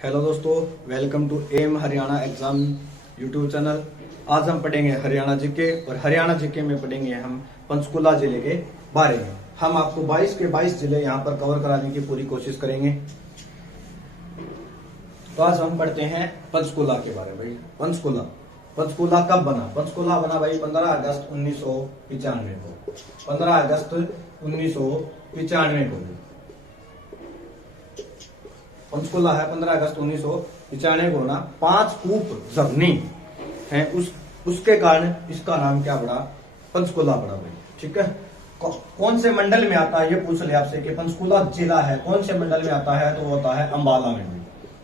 Hello दोस्तों, welcome to M Haryana exam YouTube channel. आज हम पढ़ेंगे हरियाणा जीके और हरियाणा जीके में पढ़ेंगे हम पंचकुला जिले के बारे में। हम आपको 22 के 22 जिले यहाँ पर कवर कराने की पूरी कोशिश करेंगे। तो आज हम पढ़ते हैं पंचकुला के बारे में। भाई पंचकुला कब बना? पंचकुला बना भाई 15 अगस्त 1995 को। 15 अगस्त 1995 को पंचकुला है। 15 अगस्त 1995 को ना 5 कूप झरने हैं, उसके कारण इसका नाम क्या पड़ा? पंचकुला पड़ा भाई। ठीक है, कौन से मंडल में आता है ये पूछ ले आपसे कि पंचकुला जिला है कौन से मंडल में आता है, तो वो होता है अंबाला में।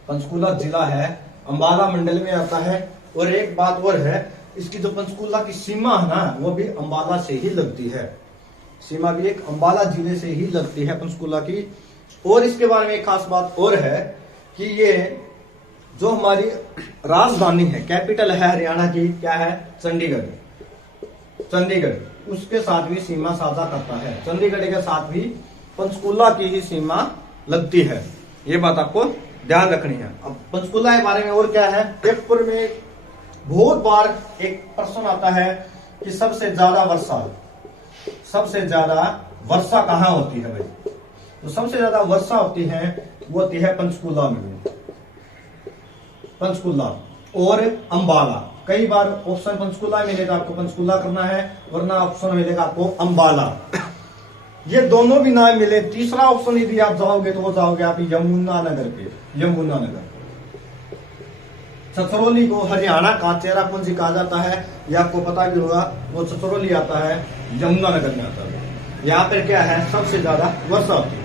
पंचकुला जिला है, अंबाला मंडल में आता है। और एक बात और है, इसकी जो पंचकुला की सीमा है ना, वो भी अंबाला से ही लगती है। सीमा भी एक अंबाला जिले से ही लगती है पंचकुला की। और इसके बारे में एक खास बात और है कि ये जो हमारी राजधानी है, कैपिटल है हरियाणा की, क्या है? चंडीगढ़। उसके साथ भी सीमा साझा करता है। चंडीगढ़ के साथ भी पंचकुला की ही सीमा लगती है। ये बात आपको ध्यान रखनी है। अब पंचकुला के बारे में और क्या है, पेपर में बहुत बार एक प्रश्न आता है कि सबसे ज्यादा वर्षा कहाँ होती है भाई? तो सबसे ज्यादा वर्षा होती है वो होती है पंचकुला में। पंचकुला और अंबाला। कई बार ऑप्शन पंचकुला मिलेगा, आपको पंचकुला करना है, वरना ऑप्शन मिलेगा आपको अंबाला। ये दोनों भी ना मिले, तीसरा ऑप्शन यदि आप जाओगे तो वो जाओगे आप यमुनानगर पे। यमुनानगर छछरौली को हरियाणा का चेरापूंजी कहा जाता है। ये आपको पता भी होगा, वो छछरौली आता है, यमुनानगर में आता है। यहाँ पर क्या है? सबसे ज्यादा वर्षा होती है।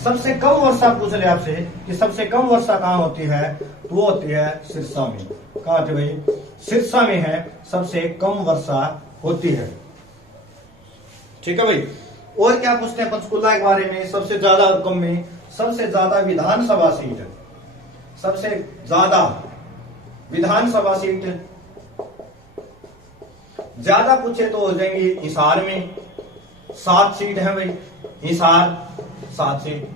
सबसे कम वर्षा पूछ ले आपसे कि सबसे कम वर्षा कहाँ होती है, तो वो होती है सिरसा में। कहाँ होती है भाई? सिरसा में है सबसे कम वर्षा होती है। ठीक है भाई। और क्या पूछते हैं पंचकुला के बारे में? सबसे ज्यादा और कम में सबसे ज्यादा विधानसभा सीट, सबसे ज्यादा विधानसभा सीट ज्यादा पूछे तो हो जाएंगे हिसार में, 7 सीट है भाई। हिसार 7 सीट।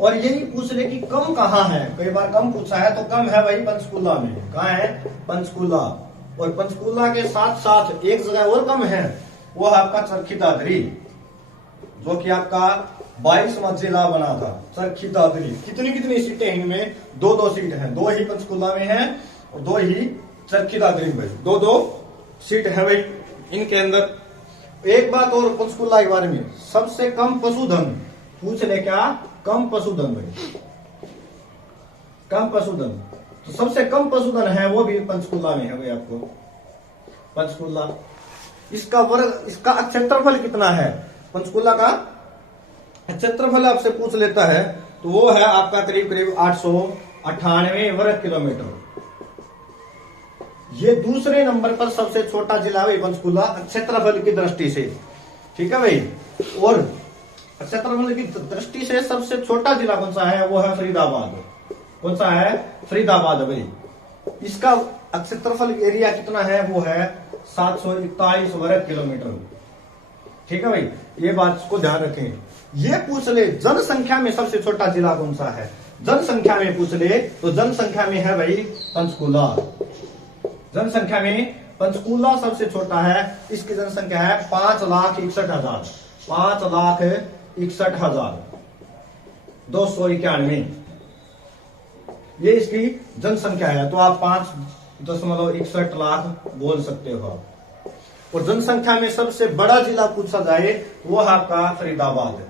और यही पूछ ले कि कम कहाँ है, कई बार कम पूछा है, तो कम है भाई पंचकुला में। कहाँ है? पंचकुला। और पंचकुला के साथ साथ एक जगह और कम है, वो है आपका चरखी दादरी, जो कि आपका 22वां जिला बना था। चरखी दादरी कितनी सीटें इनमें? 2 सीट हैं। 2 ही पंचकुला में है और 2 ही चरखी दादरी में। 2 सीट है भाई इनके अंदर। एक बात और पंचकुला के बारे में, सबसे कम पशुधन पूछ ले क्या? कम पशुधन भाई, कम पशुधन। तो सबसे कम पशुधन है वो भी पंचकुला में है भाई। आपको पंचकुला, इसका क्षेत्रफल कितना है? पंचकुला का क्षेत्रफल आपसे पूछ लेता है, तो वो है आपका करीब 898 वर्ग किलोमीटर। ये दूसरे नंबर पर सबसे छोटा जिला है पंचकुला क्षेत्रफल की दृष्टि से। ठीक है भाई। और क्षेत्रफल की दृष्टि से सबसे छोटा जिला कौन सा है? वो है फरीदाबाद। कौन सा है? फरीदाबाद भाई। इसका क्षेत्रफल एरिया कितना है? वो है 741 वर्ग किलोमीटर। ठीक है भाई, ये बात को ध्यान रखें। ये पूछ ले जनसंख्या में सबसे छोटा जिला कौन सा है? जनसंख्या में पूछ ले तो जनसंख्या में है भाई पंचकुला। जनसंख्या में पंचकुला सबसे छोटा है। इसकी जनसंख्या है 5,61,000। 5,61,291 ये इसकी जनसंख्या है। तो आप 5.61 लाख बोल सकते हो। और जनसंख्या में सबसे बड़ा जिला पूछा जाए वो है आपका फरीदाबाद।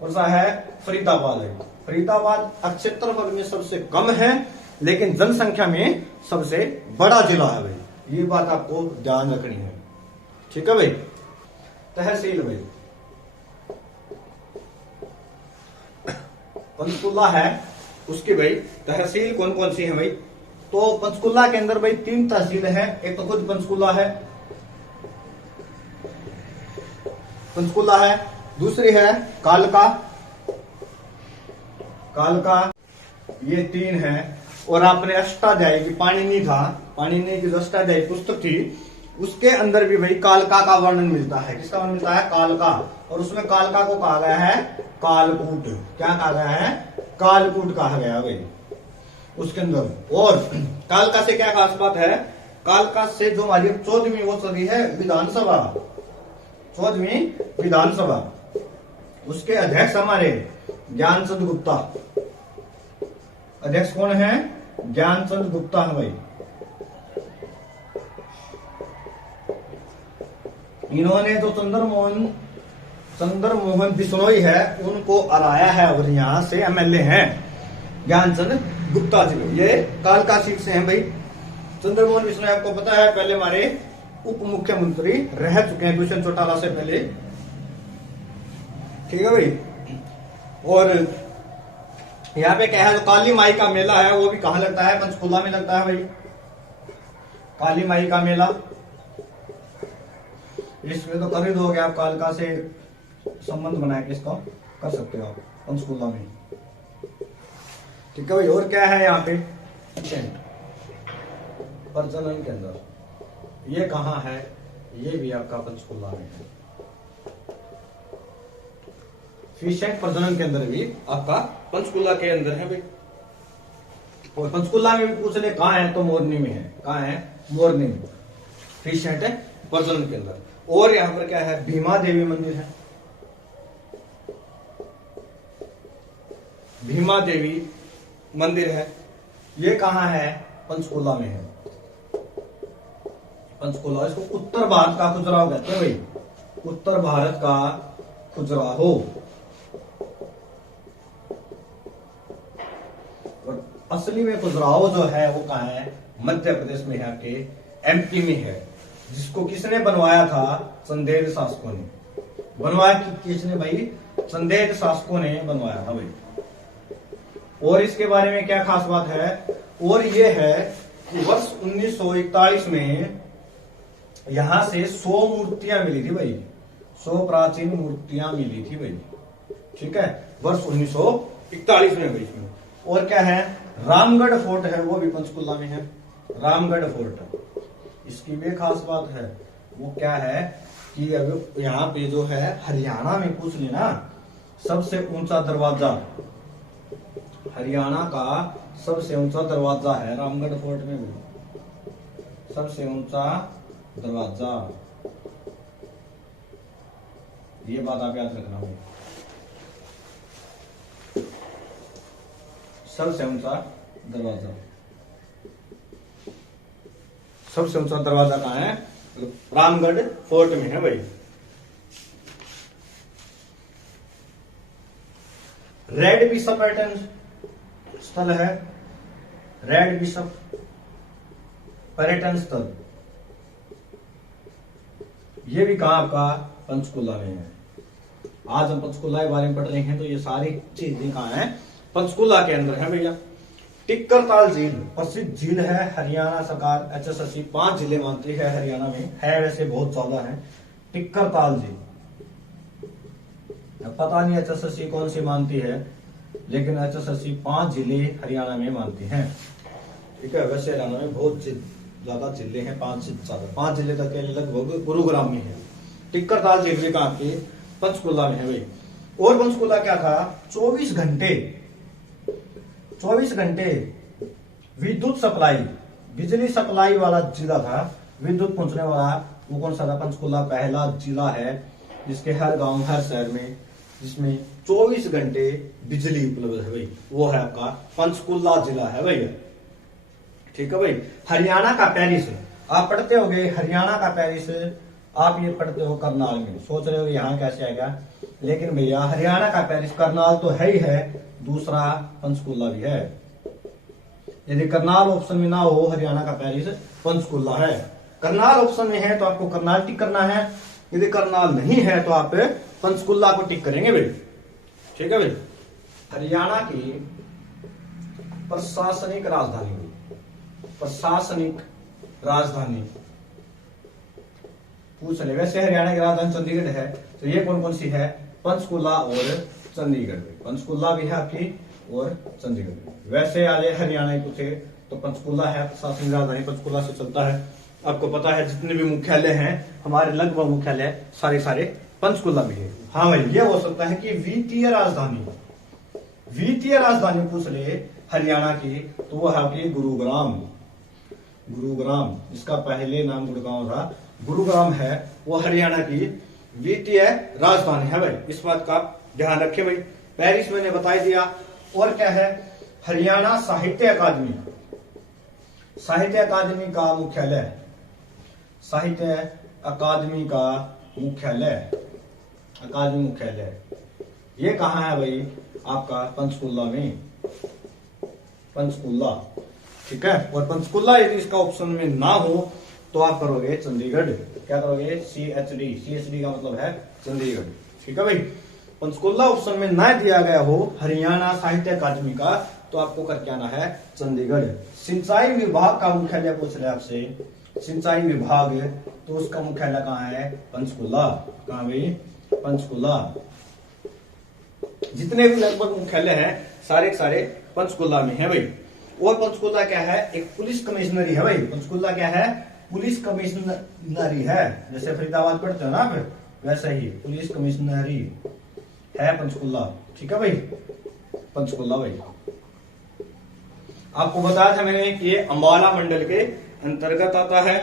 कौन सा है? फरीदाबाद है। फरीदाबाद क्षेत्रफल में सबसे कम है, लेकिन जनसंख्या में सबसे बड़ा जिला है भाई। ये बात आपको ध्यान रखनी है। ठीक है भाई। तहसील भाई, पंचकुला है, उसकी भाई तहसील कौन कौन सी है भाई? तो पंचकुला के अंदर भाई 3 तहसील है। एक तो खुद पंचकुला है, दूसरी है कालका। ये 3 है। और आपने अष्टाध्यायी की पाणिनि की जो अष्टाध्यायी पुस्तक थी, उसके अंदर भी भाई कालका का वर्णन मिलता है। किसका वर्णन मिलता है? कालका। और उसमें कालका को कहा गया है कालकूट। क्या कहा गया है? कालकूट कहा गया भाई। उसके अंदर। और कालका से क्या खास बात है, कालका से जो हमारी 14वीं वो सदी है विधानसभा, 14वीं विधानसभा, उसके अध्यक्ष हमारे ज्ञानचंद गुप्ता। अध्यक्ष कौन है? ज्ञानचंद गुप्ता है भाई। इन्होंने जो चंद्रमोहन बिश्नोई है उनको हराया है और यहाँ से एमएलए हैं ज्ञानचंद गुप्ता जी। ये कालका सीट से हैं भाई। चंद्रमोहन बिश्नोई आपको पता है पहले हमारे उप मुख्यमंत्री रह चुके हैं दुष्यंत चौटाला से पहले, ठीक है भाई। और यहाँ पे क्या है, जो काली माई का मेला है वो भी कहाँ लगता है? पंचकुला में लगता है भाई, काली माई का मेला। इसमें तो कर ही दोगे आप, कालका से संबंध बना के इसका कर सकते हो आप पंचकुला में, ठीक है भाई। और क्या है यहाँ पे? प्रजनन केंद्र, ये कहाँ है? ये भी आपका पंचकुला में है। फिश एंड प्रजनन केंद्र भी आपका पंचकुला के अंदर है भाई। और पंचकुला में भी पूछ ले कहाँ है, तो मोरनी में है। कहाँ है? मोरनी में फिश एंड प्रजनन केंद्र। और यहाँ पर क्या है? भीमा देवी मंदिर है। भीमा देवी मंदिर है, ये कहाँ है? पंचकुला में है। पंचकुला, इसको उत्तर भारत का खजुराहो कहते हैं भाई, उत्तर भारत का खजुराहो। और असली में खजुराहो जो है वो कहाँ है? मध्य प्रदेश में है, आपके एमपी में है। जिसको किसने बनवाया था? चंदेल शासकों ने बनवाया। किसने भाई? चंदेल शासकों ने बनवाया था भाई। और इसके बारे में क्या खास बात है? और ये है कि वर्ष 1941 में यहां से 100 मूर्तियां मिली थी भाई, 100 प्राचीन मूर्तियां मिली थी भाई, ठीक है, वर्ष 1941 में भाई इसमें। और क्या है? रामगढ़ फोर्ट है, वो भी पंचकुला में है। रामगढ़ फोर्ट, इसकी भी खास बात है। वो क्या है कि अब यहाँ पे जो है हरियाणा में पूछ लेना, सबसे ऊंचा दरवाजा, हरियाणा का सबसे ऊंचा दरवाजा है रामगढ़ फोर्ट में भी। सबसे ऊंचा दरवाजा, ये बात आप याद रखना होगी। सबसे ऊंचा दरवाजा, सबसे ऊंचा दरवाजा कहाँ है? रामगढ़ फोर्ट में है भाई। रेड बिशप पर्यटन स्थल है, रेड बिशप पर्यटन स्थल, ये भी कहाँ आपका? पंचकुला में है। आज हम पंचकुला के बारे में पढ़ रहे हैं, तो ये सारी चीजें कहाँ है? पंचकुला के अंदर है भैया। टिक्करताल झील प्रसिद्ध झील है, हरियाणा सरकार HSSC 5 जिले मानती है हरियाणा में, है वैसे बहुत ज्यादा है। टिक्करताल झील, पता नहीं HSSC कौन सी मानती है, लेकिन HSSC 5 जिले हरियाणा में मानती हैं, ठीक है। वैसे हरियाणा में बहुत ज्यादा जिले हैं, 5 से ज्यादा, 5 जिले तक के लगभग गुरुग्राम में है। टिक्करताल झील भी कहाँ की? पंचकुला में है भाई। और पंचकुला क्या था? 24 घंटे विद्युत सप्लाई, बिजली सप्लाई वाला जिला था, विद्युत पहुंचने वाला। वो कौन सा था? पंचकुला पहला जिला है जिसके हर गांव हर शहर में, जिसमें 24 घंटे बिजली उपलब्ध है भाई, वो है आपका पंचकुला जिला है भैया, ठीक है भाई। हरियाणा का पेरिस, आप पढ़ते होगे हरियाणा का पेरिस, आप ये पढ़ते हो करनाल में, सोच रहे हो यहाँ कैसे आएगा, लेकिन भैया हरियाणा का पेरिस करनाल तो है ही है, दूसरा पंचकुला भी है। यदि करनाल ऑप्शन में ना हो, हरियाणा का पेरिस पंचकुला है। करनाल ऑप्शन में है तो आपको करनाल टिक करना है, यदि करनाल नहीं है तो आप पंचकुला को टिक करेंगे भाई, ठीक है भाई। हरियाणा की प्रशासनिक राजधानी, प्रशासनिक राजधानी पूछ ले। वैसे हरियाणा की राजधानी चंडीगढ़ है, तो ये कौन कौन सी है? पंचकुला और चंडीगढ़। पंचकुला भी है आपकी और चंडीगढ़ भी। वैसे आगे हरियाणा ही पूछे तो पंचकुला है प्रशासनिक राजधानी, पंचकुला से चलता है। आपको पता है जितने भी मुख्यालय हैं हमारे, लगभग मुख्यालय सारे पंचकुला भी है। हाँ भाई, ये हो सकता है कि वित्तीय राजधानी, वित्तीय राजधानी पूछ ले हरियाणा की तो वो है आपकी गुरुग्राम। गुरुग्राम, इसका पहले नाम गुड़गांव था, गुरुग्राम है वो हरियाणा की वित्तीय राजधानी है भाई। इस बात का ध्यान रखे भाई। पेरिस मैंने बता दिया। और क्या है, हरियाणा साहित्य अकादमी, साहित्य अकादमी का मुख्यालय, साहित्य अकादमी का मुख्यालय, अकादमी मुख्यालय ये कहाँ है भाई, आपका पंचकुला में, पंचकुला, ठीक है। और पंचकुला यदि इसका ऑप्शन में ना हो तो आप करोगे चंडीगढ़। क्या करोगे, CHD, CHD का मतलब है चंडीगढ़, ठीक है भाई। पंचकुला ऑप्शन में ना दिया गया हो हरियाणा साहित्य अकादमी का तो आपको करके आना है चंडीगढ़। सिंचाई विभाग का मुख्यालय पूछ रहे आपसे, सिंचाई विभाग, तो उसका मुख्यालय कहाँ है, पंचकुला। कहाँ भाई, पंचकुला। जितने भी लगभग मुख्यालय हैं सारे के सारे पंचकुला में है भाई। और पंचकुला क्या है, एक पुलिस कमिश्नरी है भाई। पंचकुला क्या है, पुलिस कमिश्नरी है। जैसे फरीदाबाद पढ़ते हो ना आप, वैसे ही पुलिस कमिश्नरी है पंचकुला, ठीक है भाई, पंचकुला भाई। आपको बताया था मैंने कि ये अंबाला मंडल के अंतर्गत आता है,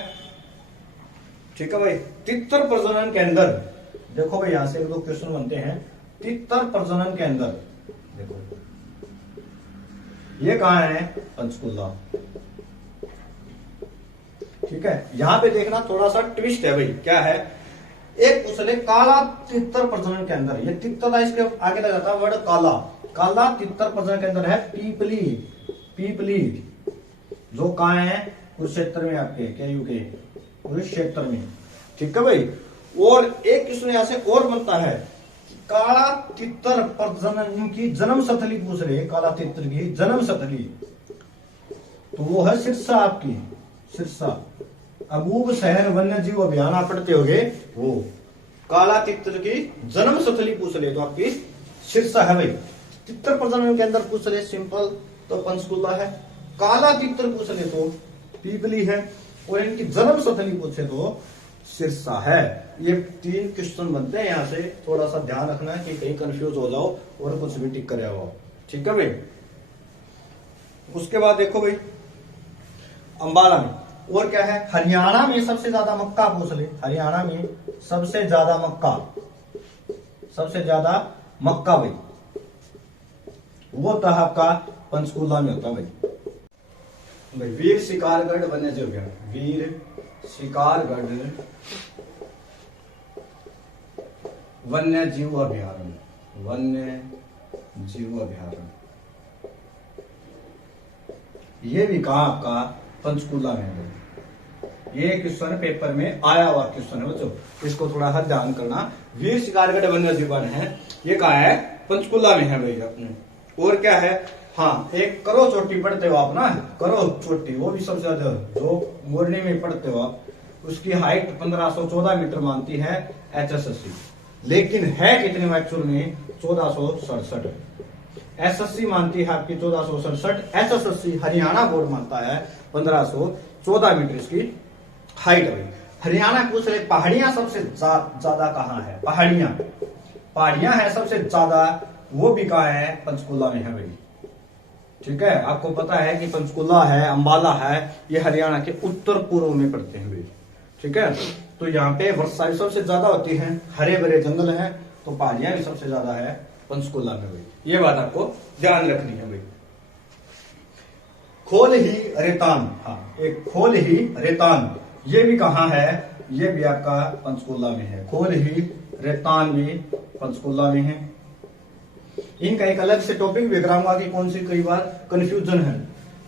ठीक है भाई। तितर प्रजनन के अंदर देखो भाई, यहां से एक दो क्वेश्चन बनते हैं। तितर प्रजनन के अंदर देखो ये कहां है, पंचकुला, ठीक है। यहां पे देखना थोड़ा सा ट्विस्ट है भाई। क्या है, एक पूछले काला तितर प्रजनन के अंदर, ये तितर इसके आगे लग जाता है वर्ड काला, काला तितर प्रजनन के अंदर है पीपली, पीपली जो कहां है, कुरुक्षेत्र में, आपके KU के कुरुक्षेत्र में, ठीक है भाई। और एक क्वेश्चन यहां से और बनता है, काला तितर प्रजनन की जन्म स्थली पूछ रहे, काला तितर की जन्म स्थली, तो वो है सिरसा, आपकी सिरसा। अबूब शहर वन्य जीव अभियान आप पढ़ते होगे वो। काला तितर की जन्म स्थली पूछ ले तो आपकी सिरसा है भाई। तितर प्रजनन के अंदर पूछ ले सिंपल तो पंचकुला है, काला तितर पूछ ले तो पीपली है, और इनकी जन्म स्थली पूछे तो सिरसा है। ये 3 क्वेश्चन बनते हैं, यहां से थोड़ा सा ध्यान रखना है कि कहीं कंफ्यूज हो जाओ और कुछ भी टिक करे हो, ठीक है भाई। उसके बाद देखो भाई अंबाला में और क्या है, हरियाणा में सबसे ज्यादा मक्का पूछ ले, हरियाणा में सबसे ज्यादा मक्का, सबसे ज्यादा मक्का भाई, वो तो आपका पंचकुला में होता भाई। भाई वीर शिकारगढ़ वन्य जीव अभ्यारण्य, वीर शिकारगढ़ वन्य जीव अभ्यारण्य, वन्य जीव अभ्यारण्य, ये भी कहा आपका पंचकुला में है। ये क्वेश्चन पेपर में आया हुआ क्वेश्चन है बच्चों, इसको थोड़ा सा ध्यान करना। वीर शिकारगढ़ वन्य जीव है, ये कहा है, पंचकुला में है भाई अपने। और क्या है, हाँ एक करो चोटी पढ़ते हो आप ना, करो चोटी, वो भी सबसे ज्यादा जो मोरनी में पढ़ते हो आप, उसकी हाइट 1514 मीटर मानती है HSSC, लेकिन है कितने एक्चुअल में 1467। SSC मानती है आपकी 1467, HSSC हरियाणा बोर्ड मानता है 1514 मीटर इसकी हाइट है। हरियाणा पूछ रहे पहाड़ियां सबसे ज्यादा कहाँ है, पहाड़ियां, पहाड़ियां है सबसे ज्यादा, वो भी कहाँ है, पंचकुला में है भाई, ठीक है। आपको पता है कि पंचकुला है, अंबाला है, ये हरियाणा के उत्तर पूर्व में पड़ते हैं भाई, ठीक है। तो यहाँ पे वर्षा भी सबसे ज्यादा होती है, हरे भरे जंगल है, तो पहाड़ियां भी सबसे ज्यादा है पंचकुला में भाई। ये बात आपको ध्यान रखनी है भाई। खोल ही रेतान, हाँ एक खोल ही रेतान, ये भी कहाँ है, ये भी आपका पंचकुला में है। खोल ही रेतान भी पंचकुला में है। इनका एक अलग से टॉपिक भी कराऊंगा कि कौन सी कई बार कंफ्यूजन है।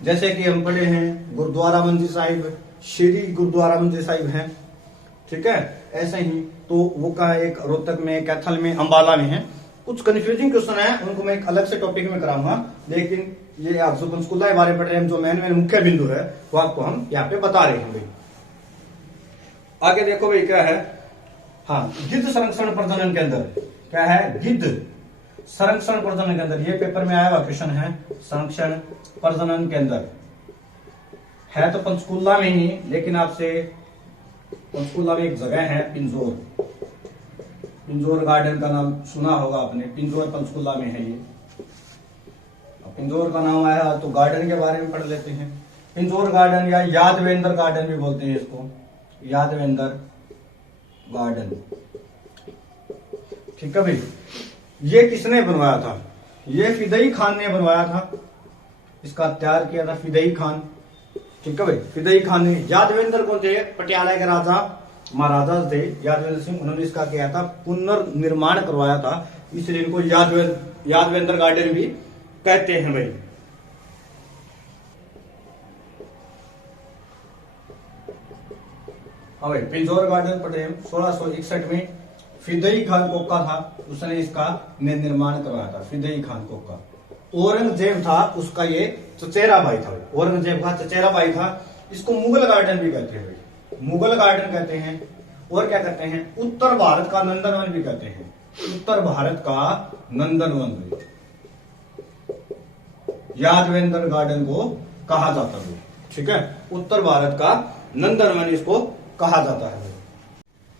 जैसे कि हम पढ़े हैं गुरुद्वारा मंदिर साहिब, श्री गुरुद्वारा मंदिर साहिब है, ठीक है। ऐसे ही तो वो का एक रोहतक में, कैथल में, अंबाला में है। कुछ कंफ्यूजिंग क्वेश्चन है, उनको मैं एक अलग से टॉपिक में कराऊंगा, लेकिन ये आप जो पंचकुला के बारे में पढ़ रहे हैं, जो मेन मुख्य बिंदु है वो आपको हम यहाँ पे बता रहे हैं भाई। आगे देखो भाई क्या है, हाँ गिद्ध संरक्षण प्रजनन के अंदर क्या है, गिद्ध संरक्षण प्रजनन के अंदर, ये पेपर में आया हुआ क्वेश्चन है, संरक्षण प्रजनन के अंदर है तो पंचकुला में ही, लेकिन आपसे पंचकुला में एक जगह है पिंजौर, पिंजौर गार्डन का नाम सुना होगा आपने, पिंजौर पंचकुला में है ये, पिंजौर का नाम आया तो गार्डन के बारे में पढ़ लेते हैं। पिंजौर गार्डन या यादवेंद्र गार्डन भी बोलते हैं इसको, यादवेंद्र गार्डन। ठीक है भाई, ये किसने बनवाया था? ये फिदई खान ने बनवाया था, इसका तैयार किया था फिदई खान। ठीक है भाई, फिदई खान ने। यादवेंद्र कौन थे? पटियाला के राजा महाराजा थे यादवेंद्र सिंह, उन्होंने इसका किया था पुनर्निर्माण करवाया था, इसलिए इनको यादवेंद्र गार्डन भी कहते हैं भाई। हाँ भाई, पिंजौर गार्डन पढ़े 1661 में फिदई खान कोका था, उसने इसका निर्माण करवाया था। फिदई खान कोका। औरंगजेब था उसका ये चचेरा भाई था, औरंगजेब का चचेरा भाई था। इसको मुगल गार्डन भी कहते हैं भाई, मुगल गार्डन कहते हैं। और क्या कहते हैं? उत्तर भारत का नंदनवन भी कहते हैं, उत्तर भारत का नंदनवन यादवेंद्र गार्डन को कहा जाता है। ठीक है, उत्तर भारत का नंदनवन इसको कहा जाता है।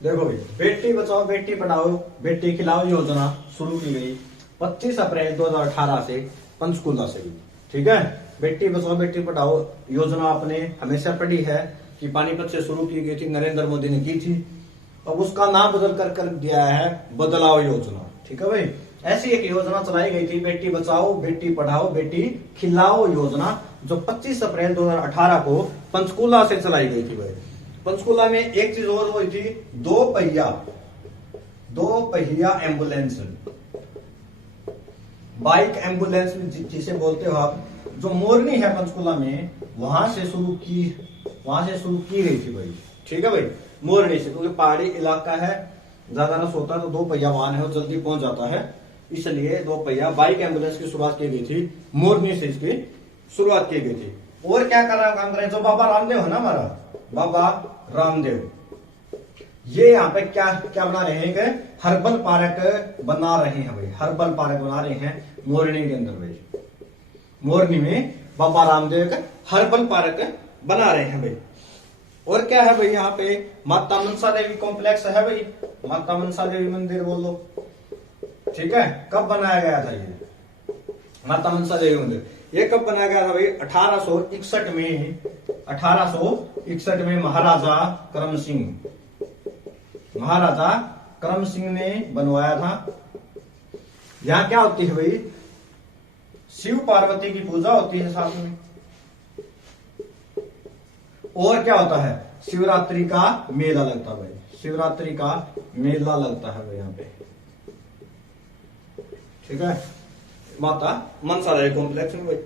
देखो भाई, बेटी बचाओ बेटी पढ़ाओ बेटी खिलाओ योजना शुरू की गई 25 अप्रैल 2018 से पंचकुला से। ठीक है, बेटी बचाओ बेटी पढ़ाओ योजना आपने हमेशा पढ़ी है कि पानीपत से शुरू की गई थी, नरेंद्र मोदी ने की थी। अब उसका नाम बदल कर दिया है बदलाव योजना। ठीक है भाई, ऐसी एक योजना चलाई गई थी, बेटी बचाओ बेटी पढ़ाओ बेटी खिलाओ योजना, जो 25 अप्रैल 2018 को पंचकुला से चलाई गई थी भाई। पंचकुला में एक चीज और हुई थी, दो पहिया एम्बुलेंस, बाइक एम्बुलेंस जिसे बोलते हो आप, जो मोरनी है पंचकुला में, वहां से शुरू की गई थी भाई। ठीक है भाई, मोरनी से, क्योंकि पहाड़ी इलाका है, ज्यादा रस होता है तो दो पहिया वाहन है और जल्दी पहुंच जाता है, इसलिए दो पहिया बाइक एम्बुलेंस की शुरुआत की गई थी, मोरनी से इसकी शुरुआत की गई थी। और क्या कर रहा है काम कर रहे हैं? जो बाबा रामदेव है ना, हमारा बाबा रामदेव, ये यहाँ पे क्या क्या बना रहे हैं? हर्बल पार्क बना रहे हैं भाई, हर्बल पार्क बना रहे हैं मोरनी के अंदर भाई। मोरनी में बाबा रामदेव का हर्बल पार्क बना रहे हैं भाई। और क्या है भाई? यहाँ पे माता मनसा देवी कॉम्प्लेक्स है भाई, माता मनसा देवी मंदिर बोल लो। ठीक है, कब बनाया गया था ये माता मनसा देवी मंदिर? ये कब बनाया गया था भाई? 1861 में महाराजा करम सिंह ने बनवाया था। यहाँ क्या होती है भाई? शिव पार्वती की पूजा होती है साथ में। और क्या होता है? शिवरात्रि का मेला लगता है भाई, शिवरात्रि का मेला लगता है भाई यहाँ पे। ठीक है, माता मनसा देवी कॉम्प्लेक्स में भाई।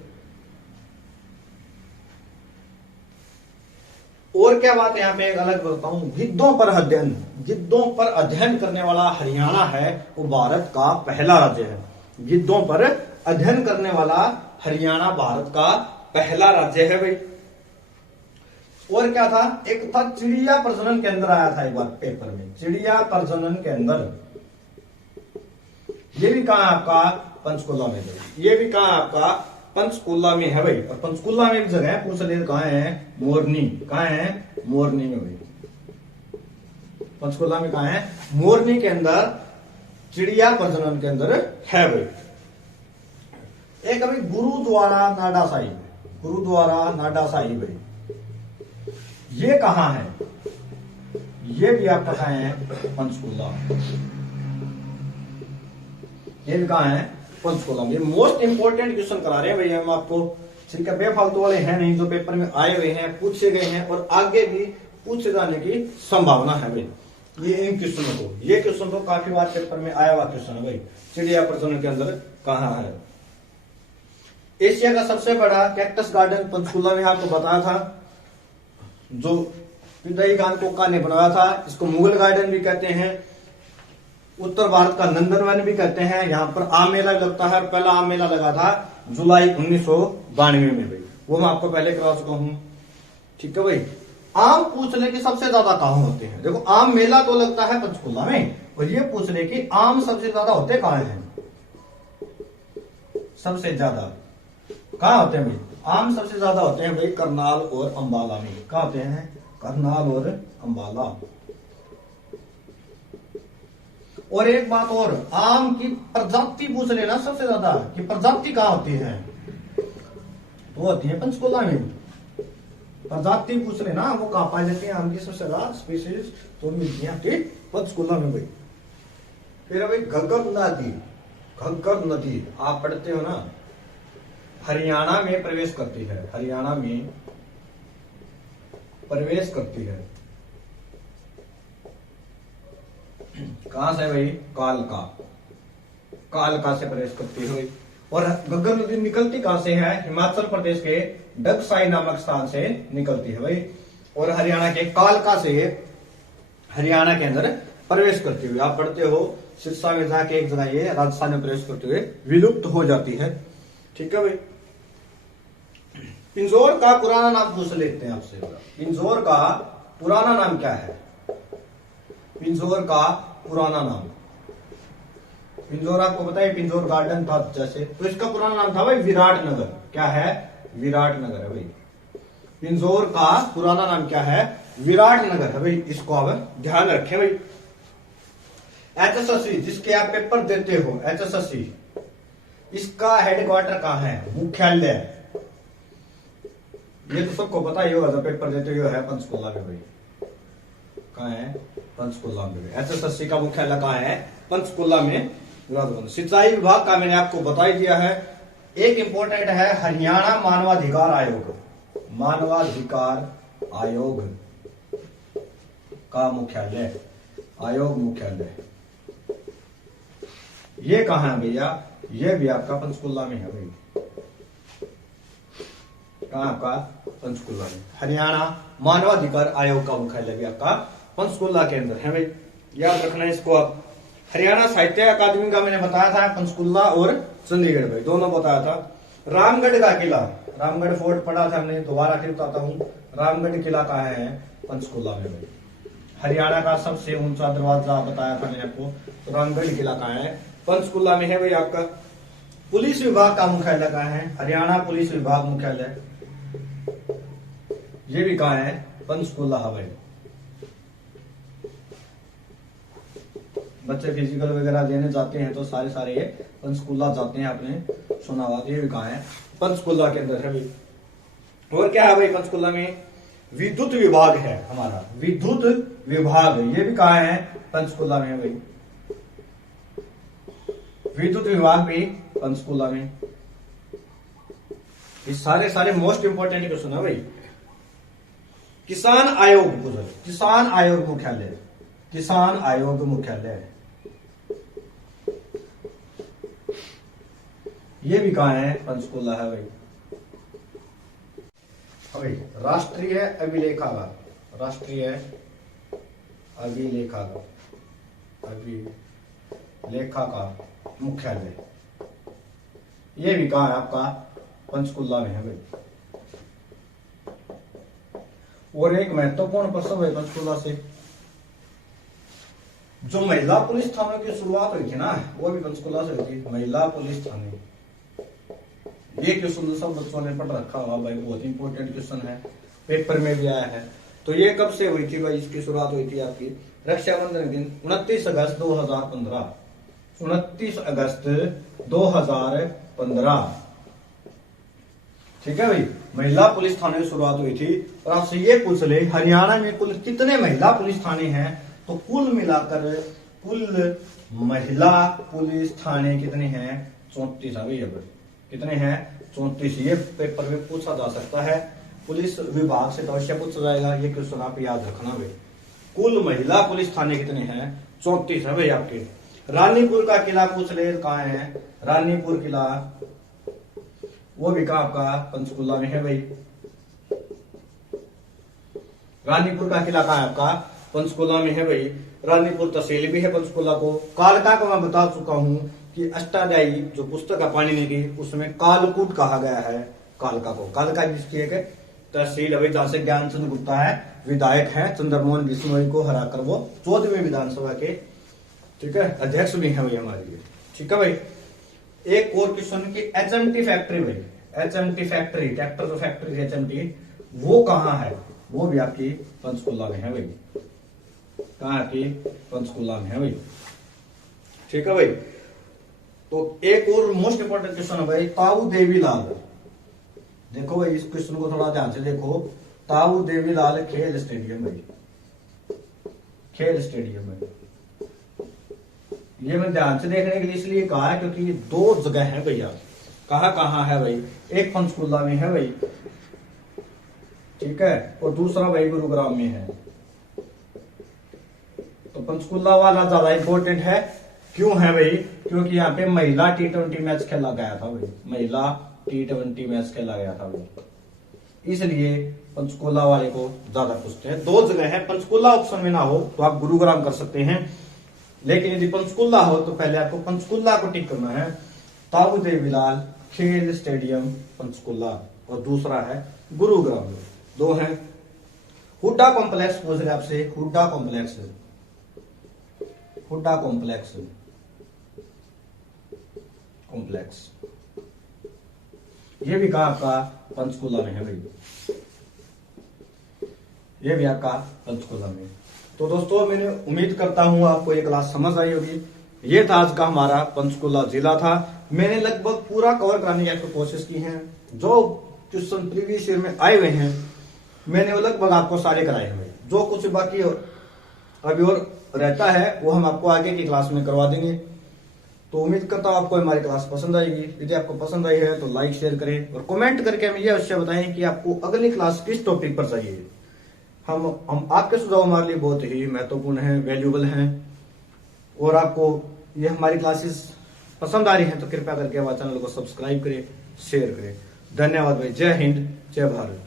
और क्या बात है यहाँ पे एक अलग बताऊं, गिद्धों पर अध्ययन करने वाला हरियाणा है, वो भारत का पहला राज्य है। गिद्धों पर अध्ययन करने वाला हरियाणा भारत का पहला राज्य है भाई। और क्या था? एक था चिड़िया प्रजनन केंद्र, आया था एक बार पेपर में, चिड़िया प्रजनन केंद्र। ये भी कहा आपका? पंचकुला में। ये भी कहा आपका? पंचकुला में है भाई। और पंचकुला में एक जगह है, पूछ ले कहाँ है? मोरनी। कहाँ है? मोरनी में भाई। पंचकुला में कहाँ है? मोरनी के अंदर चिड़िया प्रजनन के अंदर है भाई। एक अभी गुरुद्वारा नाडा साहिब भाई, ये कहाँ है? ये भी आप पता है पंचकुला। ये भी कहाँ है? पंचकुला में। मोस्ट इंपोर्टेंट क्वेश्चन करा रहे हैं भैया हम आपको। ठीक है, बेफालतू वाले हैं नहीं, जो पेपर में आए हुए हैं, पूछे गए हैं और आगे भी पूछे जाने की संभावना है भाई। ये इन क्वेश्चनों को, ये क्वेश्चन तो काफी बार पेपर में आया हुआ क्वेश्चन है भाई। चिड़िया प्रजनन के अंदर कहाँ है? एशिया का सबसे बड़ा कैक्टस गार्डन पंचकुला में आपको बताया था, जो फिदई खान कोका ने बनाया था। इसको मुगल गार्डन भी कहते हैं, उत्तर भारत का नंदनवन भी कहते हैं। यहाँ पर आम मेला लगता है, पहला आम मेला लगा था जुलाई 1992 में भाई, वो मैं आपको पहले करा चुका हूं। ठीक है भाई, आम पूछ ले कि सबसे ज्यादा कहाँ होते हैं? देखो, आम मेला तो लगता है पंचकुला में, और ये पूछ ले कि आम सबसे ज्यादा होते कहाँ हैं? सबसे ज्यादा कहाँ होते हैं भाई? आम सबसे ज्यादा होते हैं भाई करनाल और अंबाला में। कहाँ होते हैं? करनाल और अंबाला। और एक बात और, आम की प्रजाति पूछ लेना सबसे ज्यादा कि प्रजाति कहाँ होती है? वो होती है पंचकुला में। प्रजाति पूछ रहे ना, वो कहाँ पाई जाती है आम की सबसे ज्यादा स्पीसीज, तो मिलती है आपकी पंचकुला में भाई। फिर भाई घग्गर नदी, घग्गर नदी आप पढ़ते हो ना, हरियाणा में प्रवेश करती है, हरियाणा में प्रवेश करती है। कहां से भाई? कालका, कालका से प्रवेश करती है भाई। और घग्गर नदी निकलती कहां से है? हिमाचल प्रदेश के डगसाई नामक स्थान से निकलती है भाई, और हरियाणा के कालका से हरियाणा के अंदर प्रवेश करती हुई, आप पढ़ते हो सिरसा में जाके एक जगह ये राजस्थान में प्रवेश करते हुए विलुप्त हो जाती है। ठीक है भाई। पिंजौर का पुराना नाम पूछ लेते हैं आपसे। पिंजौर का पुराना नाम क्या है? पिंजौर का पुराना नाम, पिंजौर आपको पता है पिंजौर गार्डन था जैसे, तो इसका पुराना नाम था भाई विराटनगर। क्या है? विराटनगर है भाई। पिंजौर का पुराना नाम क्या है? विराटनगर है भाई। इसको आप ध्यान रखें भाई। HSSC जिसके आप पेपर देते हो, HSSC, इसका हेडक्वार्टर कहां है? मुख्यालय, ये तो सबको पता ही होगा, जब पेपर देते हुए है पंचकुला में भाई। कहां है? पंचकुला में। HSSC का मुख्यालय कहां है? पंचकुला में। सिंचाई विभाग का मैंने आपको बता ही दिया है। एक इंपॉर्टेंट है हरियाणा मानवाधिकार आयोग, मानवाधिकार आयोग का मुख्यालय, आयोग मुख्यालय ये कहां है भैया? ये भी आपका पंचकुला में है भाई। कहां? आपका पंचकुला में। हरियाणा मानवाधिकार आयोग का मुख्यालय भी आपका पंचकुला के अंदर है भाई, याद रखना है इसको आप। हरियाणा साहित्य अकादमी का मैंने बताया था पंचकुला और चंडीगढ़ भाई, दोनों बताया था। रामगढ़ का किला, रामगढ़ फोर्ट पढ़ा था हमने, दोबारा फिर बताता हूं। रामगढ़ किला कहां है? पंचकुला में भाई। हरियाणा का सबसे ऊंचा दरवाजा बताया था मैंने आपको, तो रामगढ़ किला कहां है? पंचकुला में है भाई आपका। पुलिस विभाग का मुख्यालय कहां है? हरियाणा पुलिस विभाग मुख्यालय, ये भी कहां है? पंचकुला है भाई। बच्चे फिजिकल वगैरह देने जाते हैं तो सारे ये पंचकुला जाते हैं, आपने सुना हुआ। ये भी कहां है? पंचकुला के अंदर है भाई। और क्या है भाई पंचकुला में? विद्युत विभाग है हमारा, विद्युत विभाग, ये भी कहां है? पंचकुला में है भाई। विद्युत विभाग भी पंचकुला में। ये सारे मोस्ट इंपोर्टेंट क्वेश्चन है भाई। किसान आयोग, किसान आयोग मुख्यालय, किसान आयोग मुख्यालय ये भी कहां है? पंचकुला है भाई। भाई राष्ट्रीय अभिलेखागार, राष्ट्रीय अभिलेखागार, अभिलेखागार मुख्यालय ये भी कहां है? आपका पंचकुला में है भाई। और एक महत्वपूर्ण प्रश्न है पंचकुला से, जो महिला पुलिस थानों की शुरुआत हुई थी ना, वो भी पंचकुला से हुई थी। महिला पुलिस थाने, ये क्वेश्चन सब बच्चों ने पढ़ रखा होगा भाई, बहुत इंपॉर्टेंट क्वेश्चन है, पेपर में भी आया है। तो ये कब से हुई थी भाई? इसकी शुरुआत हुई थी आपकी रक्षाबंधन दिन 29 अगस्त 2015, 29 अगस्त 2015। ठीक है भाई, महिला पुलिस थाने की शुरुआत हुई थी। और आपसे ये पूछ ले हरियाणा में कुल कितने महिला पुलिस थाने हैं, तो कुल मिलाकर कुल महिला पुलिस थाने कितने हैं? 34 है भाई। अब कितने हैं? 34। ये पेपर में पूछा जा सकता है, पुलिस विभाग से तो अवश्य पूछा जाएगा, ये क्वेश्चन आप याद रखना भाई। कुल महिला पुलिस थाने कितने हैं? 34 है भाई आपके। रानीपुर का किला पूछ ले, कहां है? रानीपुर किला, वो भी कहां? आपका पंचकुला में है भाई। रानीपुर का किला कहां है? आपका पंचकुला में है भाई। रानीपुर तहसील भी है पंचकुला को। कालका को मैं बता चुका हूं कि अष्टाध्यायी जो पुस्तक है पाणिनि की, उसमें कालकूट कहा गया है कालका को। कालका जिसकी एक तहसील है भाई, जहां से ज्ञानचंद गुप्ता है विधायक है, चंद्रमोहन बिश्नोई को हराकर वो 14वीं विधानसभा के, ठीक है, अध्यक्ष भी है भाई हमारे लिए। ठीक है भाई। एक और क्वेश्चन की HMT फैक्ट्री भाई, HMT फैक्ट्री, ट्रैक्टर जो फैक्ट्री HMT, वो कहां है? वो भी आपकी पंचकुला में है भाई। कहां? आपकी पंचकुला में है भाई। ठीक है भाई। तो एक और मोस्ट इंपोर्टेंट क्वेश्चन है भाई, ताऊ देवीलाल, देखो भाई, इस क्वेश्चन को थोड़ा ध्यान से देखो। ताऊ देवीलाल खेल स्टेडियम भाई, खेल स्टेडियम है। ये मैं ध्यान से देखने के लिए इसलिए कहा है क्योंकि ये दो जगह है भैया। कहाँ कहाँ है भाई? एक पंचकुला में है भाई, ठीक है, और दूसरा भाई गुरुग्राम में है। तो पंचकुला वाला ज्यादा इंपॉर्टेंट है। क्यों है भाई? क्योंकि यहाँ पे महिला T20 मैच खेला गया था भाई, महिला T20 मैच खेला गया था भाई, इसलिए पंचकुला वाले को ज्यादा पूछते हैं। दो जगह है, पंचकुला ऑप्शन में ना हो तो आप गुरुग्राम कर सकते हैं, लेकिन यदि पंचकुला हो तो पहले आपको पंचकुला को टिक करना है। ताऊ देवीलाल खेल स्टेडियम पंचकुला, और दूसरा है गुरुग्राम। दो है। हुड्डा कॉम्प्लेक्स पूछ रहे आपसे, Hooda complex, Hooda complex, complex ये भी कहा आपका पंचकुला में है भाई, ये भी आपका पंचकुला में। तो दोस्तों, मैंने उम्मीद करता हूं आपको ये क्लास समझ आई होगी। ये था आज का हमारा पंचकुला जिला था। मैंने लगभग पूरा कवर कराने की आपको कोशिश की है। जो क्वेश्चन प्रीवियस ईयर में आए हुए हैं मैंने वो लगभग आपको सारे कराए हुए। जो कुछ बाकी अभी और रहता है वो हम आपको आगे की क्लास में करवा देंगे। तो उम्मीद करता हूँ आपको हमारी क्लास पसंद आएगी। यदि आपको पसंद आई है तो लाइक शेयर करें और कमेंट करके हमें यह अवश्य बताएं कि आपको अगली क्लास किस टॉपिक पर चाहिए। हम आपके सुझाव हमारे लिए बहुत ही महत्वपूर्ण हैं, वैल्यूबल हैं। और आपको ये हमारी क्लासेस पसंद आ रही हैं तो कृपया करके हमारे चैनल को सब्सक्राइब करें, शेयर करें। धन्यवाद भाई। जय हिंद, जय भारत।